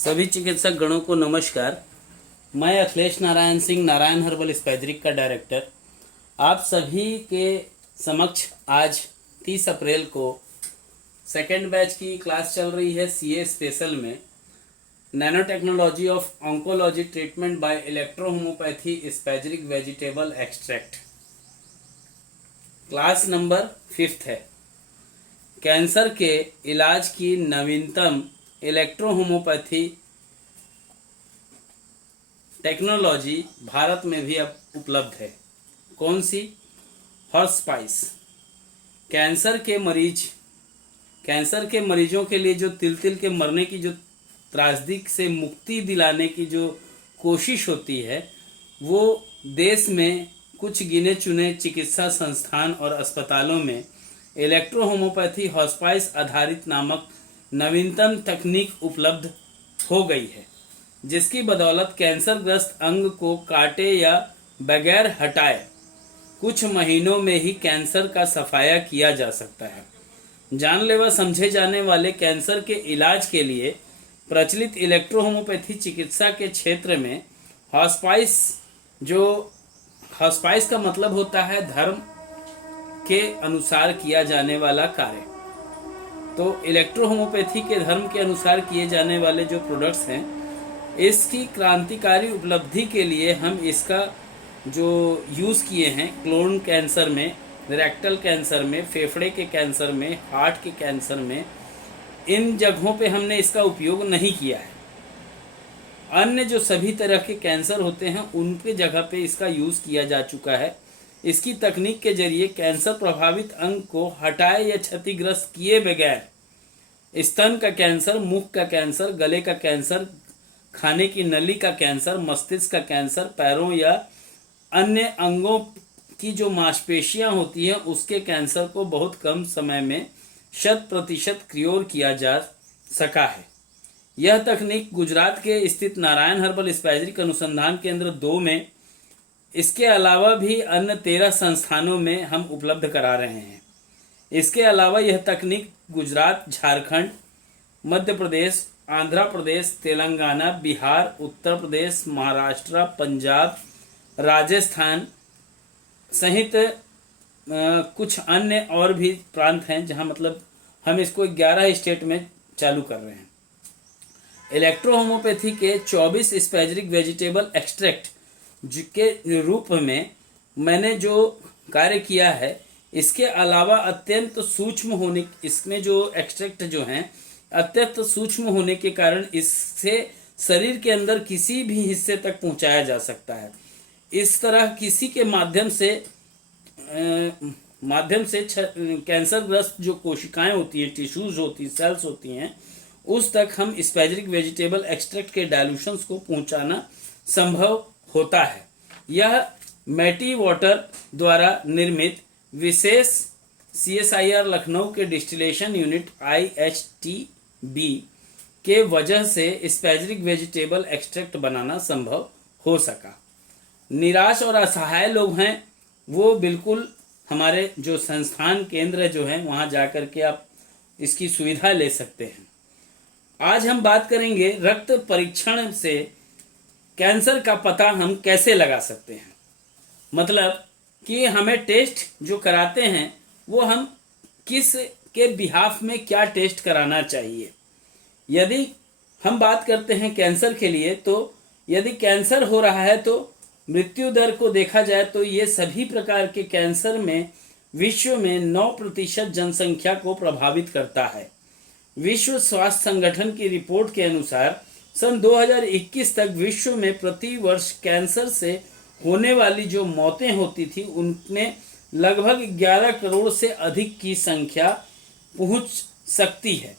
सभी चिकित्सक गणों को नमस्कार। मैं अखिलेश नारायण सिंह, नारायण हर्बल स्पैजरिक का डायरेक्टर, आप सभी के समक्ष आज 30 अप्रैल को सेकेंड बैच की क्लास चल रही है सीए स्पेशल में nanotechnology of oncology treatment by electrohomeopathy spagyric vegetable extract. Class number 5 है। कैंसर के इलाज की नवीनतम इलेक्ट्रोहोमोपैथी टेक्नोलॉजी भारत में भी अब उपलब्ध है। कौन सी? Horse spice. कैंसर के मरीजों के लिए जो तिल के मरने की जो त्रासदी से मुक्ति दिलाने की जो कोशिश होती है, वो देश में कुछ गिने चुने चिकित्सा संस्थान और अस्पतालों में इलेक्ट्रोहोमोपैथी हॉस्पाइस आधारित नामक नवीनतम तकनीक उपलब्ध हो गई है, जिसकी बदौलत कैंसरग्रस्त अंग को काटे या बगैर हटाए कुछ महीनों में ही कैंसर का सफाया किया जा सकता है। जानलेवा समझे जाने वाले कैंसर के इलाज के लिए प्रचलित इलेक्ट्रोहोमोपैथी चिकित्सा के क्षेत्र में हॉस्पाइस का मतलब होता है धर्म के अनुसार किया जाने वाला कार्य। तो इलेक्ट्रोहोमोपैथी के धर्म के अनुसार किए जाने वाले जो प्रोडक्ट्स हैं, इसकी क्रांतिकारी उपलब्धि के लिए हम इसका जो यूज़ किए हैं क्लोन कैंसर में, रेक्टल कैंसर में, फेफड़े के कैंसर में, हार्ट के कैंसर में, इन जगहों पे हमने इसका उपयोग नहीं किया है। अन्य जो सभी तरह के कैंसर होते हैं उनके जगह पे इसका यूज़ किया जा चुका है। इसकी तकनीक के जरिए कैंसर प्रभावित अंग को हटाए या क्षतिग्रस्त किए बगैर स्तन का कैंसर, मुख का कैंसर, गले का कैंसर, खाने की नली का कैंसर, मस्तिष्क का कैंसर, पैरों या अन्य अंगों की जो मांसपेशियां होती हैं उसके कैंसर को बहुत कम समय में 100% क्योर किया जा सका है। यह तकनीक गुजरात के स्थित नारायण हर्बल स्पैजरिक अनुसंधान केंद्र 2 में, इसके अलावा भी अन्य 13 संस्थानों में हम उपलब्ध करा रहे हैं। इसके अलावा यह तकनीक गुजरात, झारखंड, मध्य प्रदेश, आंध्र प्रदेश, तेलंगाना, बिहार, उत्तर प्रदेश, महाराष्ट्र, पंजाब, राजस्थान सहित कुछ अन्य और भी प्रांत हैं जहां मतलब हम इसको 11 स्टेट में चालू कर रहे हैं। इलेक्ट्रोहोमोपैथी के 24 स्पैजरिक वेजिटेबल एक्सट्रैक्ट के रूप में मैंने जो कार्य किया है, इसके अलावा अत्यंत सूक्ष्म होने, इसमें जो एक्सट्रैक्ट जो हैं अत्यंत सूक्ष्म होने के कारण इससे शरीर के अंदर किसी भी हिस्से तक पहुंचाया जा सकता है। इस तरह किसी के माध्यम से कैंसरग्रस्त जो कोशिकाएं होती हैं, टिश्यूज होती, सेल्स होती हैं, उस तक हम स्पैजरिक वेजिटेबल एक्सट्रैक्ट के डाइल्यूशंस को पहुंचाना संभव होता है। यह मैटी वाटर द्वारा निर्मित विशेष CSIR लखनऊ के डिस्टिलेशन यूनिट IHTB के वजह से स्पैजरिक वेजिटेबल एक्सट्रैक्ट बनाना संभव हो सका। निराश और असहाय लोग हैं वो बिल्कुल हमारे जो संस्थान केंद्र जो हैं वहाँ जाकर के आप इसकी सुविधा ले सकते हैं। आज हम बात करेंगे रक्त परीक्षण से कैंसर का पता हम कैसे लगा सकते हैं। मतलब कि हमें टेस्ट जो कराते हैं वो हम किस के बिहाफ में क्या टेस्ट कराना चाहिए। यदि हम बात करते हैं कैंसर के लिए, तो यदि कैंसर हो रहा है तो मृत्यु दर को देखा जाए तो ये सभी प्रकार के कैंसर में विश्व में 9% जनसंख्या को प्रभावित करता है। विश्व स्वास्थ्य संगठन की रिपोर्ट के अनुसार सन 2021 तक विश्व में प्रति वर्ष कैंसर से होने वाली जो मौतें होती थी उनमें लगभग 11 करोड़ से अधिक की संख्या पहुंच सकती है।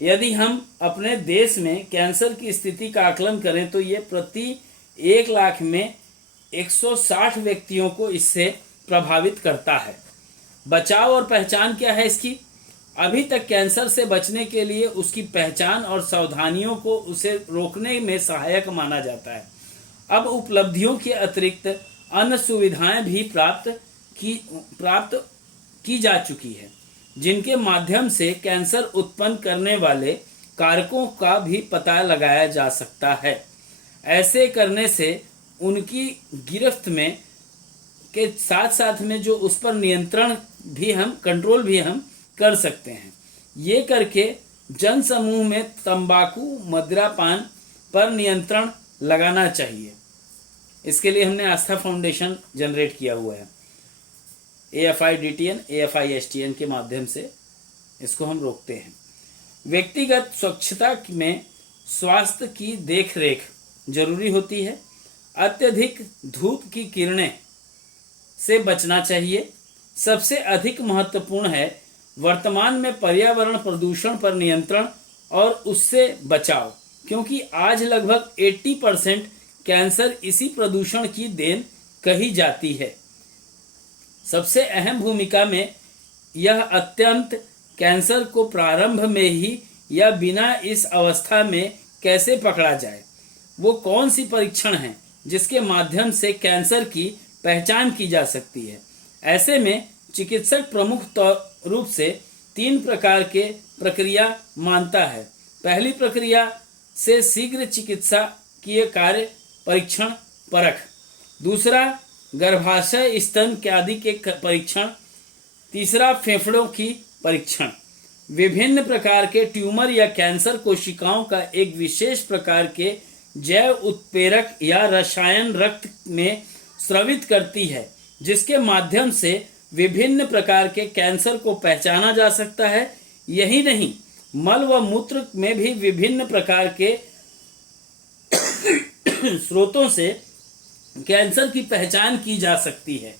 यदि हम अपने देश में कैंसर की स्थिति का आकलन करें तो ये प्रति 1 लाख में 160 व्यक्तियों को इससे प्रभावित करता है। बचाव और पहचान क्या है इसकी? अभी तक कैंसर से बचने के लिए उसकी पहचान और सावधानियों को उसे रोकने में सहायक माना जाता है। अब उपलब्धियों के अतिरिक्त अन्य सुविधाएं भी प्राप्त की जा चुकी है, जिनके माध्यम से कैंसर उत्पन्न करने वाले कारकों का भी पता लगाया जा सकता है। ऐसे करने से उनकी गिरफ्त में के साथ साथ में जो उस पर नियंत्रण भी हम कंट्रोल भी हम कर सकते हैं। ये करके जन समूह में तंबाकू मदिरापान पर नियंत्रण लगाना चाहिए। इसके लिए हमने आस्था फाउंडेशन जनरेट किया हुआ है। AFI-DTN AFI-STN के माध्यम से इसको हम रोकते हैं। व्यक्तिगत स्वच्छता में स्वास्थ्य की देखरेख जरूरी होती है। अत्यधिक धूप की किरणें से बचना चाहिए। सबसे अधिक महत्वपूर्ण है वर्तमान में पर्यावरण प्रदूषण पर नियंत्रण और उससे बचाव, क्योंकि आज लगभग 80% कैंसर इसी प्रदूषण की देन कही जाती है। सबसे अहम भूमिका में यह अत्यंत कैंसर को प्रारंभ में ही या बिना इस अवस्था में कैसे पकड़ा जाए, वो कौन सी परीक्षण हैं जिसके माध्यम से कैंसर की पहचान की जा सकती है। ऐसे में चिकित्सक प्रमुख रूप से 3 प्रकार के प्रक्रिया मानता है। पहली प्रक्रिया से शीघ्र चिकित्सकीय कार्य परीक्षण परख, दूसरा गर्भाशय स्तन आदि के परीक्षण, तीसरा फेफड़ों की परीक्षण। विभिन्न प्रकार के ट्यूमर या कैंसर कोशिकाओं का एक विशेष प्रकार के जैव उत्प्रेरक या रसायन रक्त में स्रावित करती है, जिसके माध्यम से विभिन्न प्रकार के कैंसर को पहचाना जा सकता है। यही नहीं, मल व मूत्र में भी विभिन्न प्रकार के स्रोतों से कैंसर की पहचान की जा सकती है।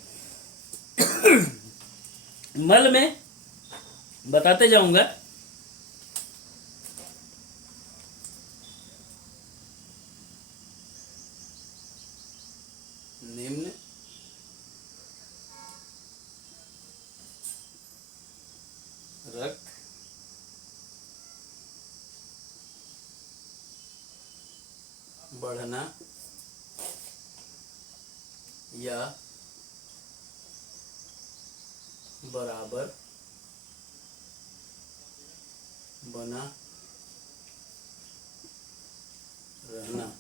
मल में बताते जाऊंगा। निम्न रक्त बढ़ना या बराबर बना रहना,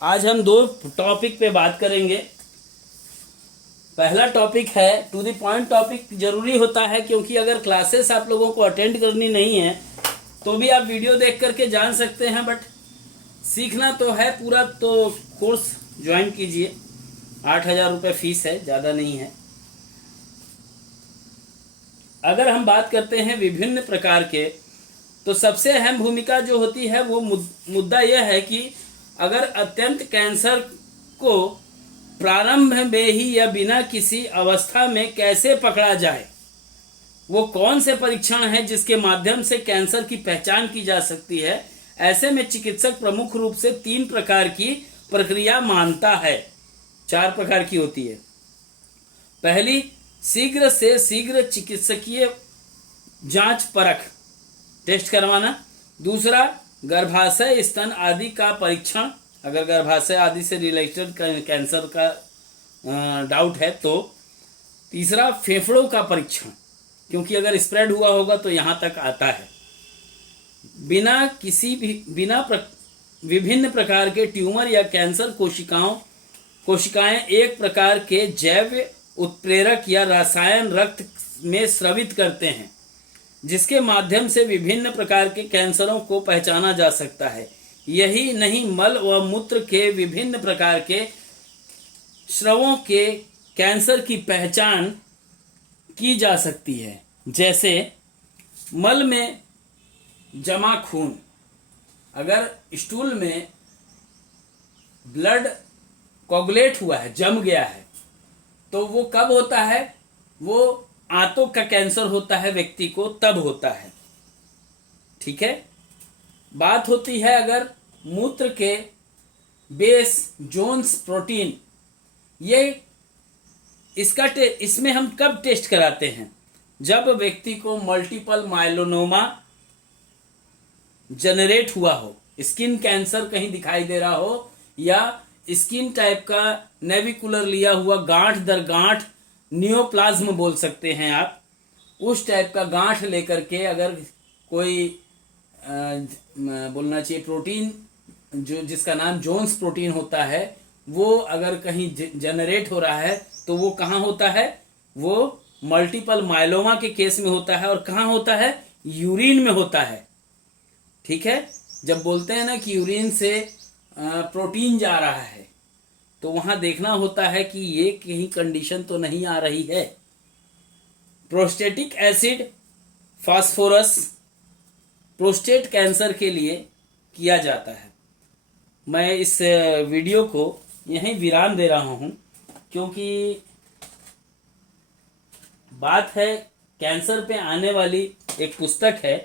आज हम 2 टॉपिक पे बात करेंगे। पहला टॉपिक है टू द पॉइंट टॉपिक। जरूरी होता है क्योंकि अगर क्लासेस आप लोगों को अटेंड करनी नहीं है तो भी आप वीडियो देख करके जान सकते हैं, बट सीखना तो है पूरा, तो कोर्स ज्वाइन कीजिए। 8,000 रुपये फीस है, ज़्यादा नहीं है। अगर हम बात करते हैं विभिन्न प्रकार के, तो सबसे अहम भूमिका जो होती है वो मुद्दा यह है कि अगर अत्यंत कैंसर को प्रारंभ में ही या बिना किसी अवस्था में कैसे पकड़ा जाए, वो कौन से परीक्षण हैं जिसके माध्यम से कैंसर की पहचान की जा सकती है। ऐसे में चिकित्सक प्रमुख रूप से 3 प्रकार की प्रक्रिया मानता है। 4 प्रकार की होती है। पहली, शीघ्र से शीघ्र चिकित्सकीय जांच परख, टेस्ट करवाना। दूसरा, गर्भाशय स्तन आदि का परीक्षण, अगर गर्भाशय आदि से रिलेटेड कैंसर का डाउट है तो। तीसरा, फेफड़ों का परीक्षण, क्योंकि अगर स्प्रेड हुआ होगा तो यहाँ तक आता है। विभिन्न प्रकार के ट्यूमर या कैंसर कोशिकाएं एक प्रकार के जैव उत्प्रेरक या रसायन रक्त में स्रावित करते हैं, जिसके माध्यम से विभिन्न प्रकार के कैंसरों को पहचाना जा सकता है। यही नहीं, मल व मूत्र के विभिन्न प्रकार के स्रावों के कैंसर की पहचान की जा सकती है। जैसे मल में जमा खून, अगर स्टूल में ब्लड कोगुलेट हुआ है, जम गया है, तो वो कब होता है? वो आंतों का कैंसर होता है व्यक्ति को, तब होता है। ठीक है। बात होती है अगर मूत्र के बेस जोन्स प्रोटीन, ये इसमें हम कब टेस्ट कराते हैं? जब व्यक्ति को मल्टीपल माइलोनोमा जनरेट हुआ हो, स्किन कैंसर कहीं दिखाई दे रहा हो, या स्किन टाइप का नेविकुलर लिया हुआ गांठ दर गांठ, नियोप्लाज्म बोल सकते हैं आप, उस टाइप का गांठ लेकर के अगर कोई बोलना चाहिए प्रोटीन, जो जिसका नाम जोन्स प्रोटीन होता है, वो अगर कहीं जनरेट हो रहा है, तो वो कहाँ होता है? वो मल्टीपल माइलोमा के केस में होता है। और कहाँ होता है? यूरिन में होता है। ठीक है। जब बोलते हैं ना कि यूरिन से प्रोटीन जा रहा है, तो वहां देखना होता है कि ये कहीं कंडीशन तो नहीं आ रही है। Prostatic acid phosphorus prostate cancer के लिए किया जाता है। मैं इस वीडियो को यहीं विराम दे रहा हूं, क्योंकि बात है कैंसर पे आने वाली एक पुस्तक है,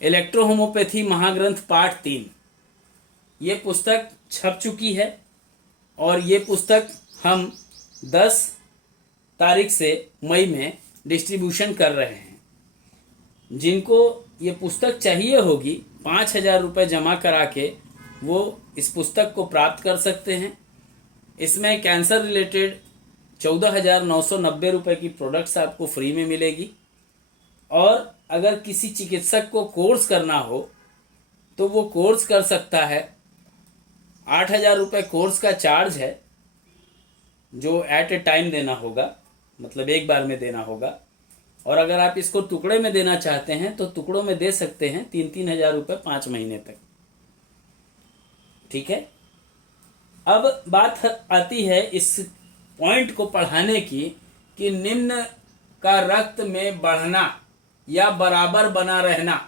इलेक्ट्रोहोमोपैथी महाग्रंथ पाठ 3। ये पुस्तक छप चुकी है और ये पुस्तक हम 10 तारीख से मई में डिस्ट्रीब्यूशन कर रहे हैं। जिनको ये पुस्तक चाहिए होगी, 5,000 रुपये जमा करा के वो इस पुस्तक को प्राप्त कर सकते हैं। इसमें कैंसर रिलेटेड 14,990 रुपये की प्रोडक्ट्स आपको फ्री में मिलेगी। और अगर किसी चिकित्सक को कोर्स करना हो तो वो कोर्स कर सकता है। 8,000 रुपये कोर्स का चार्ज है, जो एट ए टाइम देना होगा, मतलब एक बार में देना होगा। और अगर आप इसको टुकड़े में देना चाहते हैं तो टुकड़ों में दे सकते हैं, 3-3 हज़ार रुपये 5 महीने तक। ठीक है। अब बात आती है इस पॉइंट को पढ़ाने की कि निम्न का रक्त में बढ़ना या बराबर बना रहना,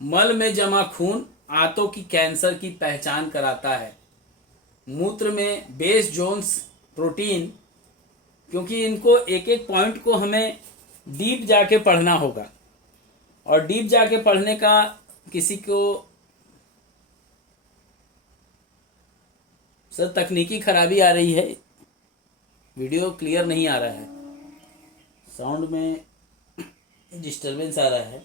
मल में जमा खून आंतों की कैंसर की पहचान कराता है। मूत्र में बेस जोन्स प्रोटीन, क्योंकि इनको एक एक पॉइंट को हमें डीप जाके पढ़ना होगा, और डीप जाके पढ़ने का किसी को सर तकनीकी खराबी आ रही है, वीडियो क्लियर नहीं आ रहा है, साउंड में डिस्टरबेंस आ रहा है।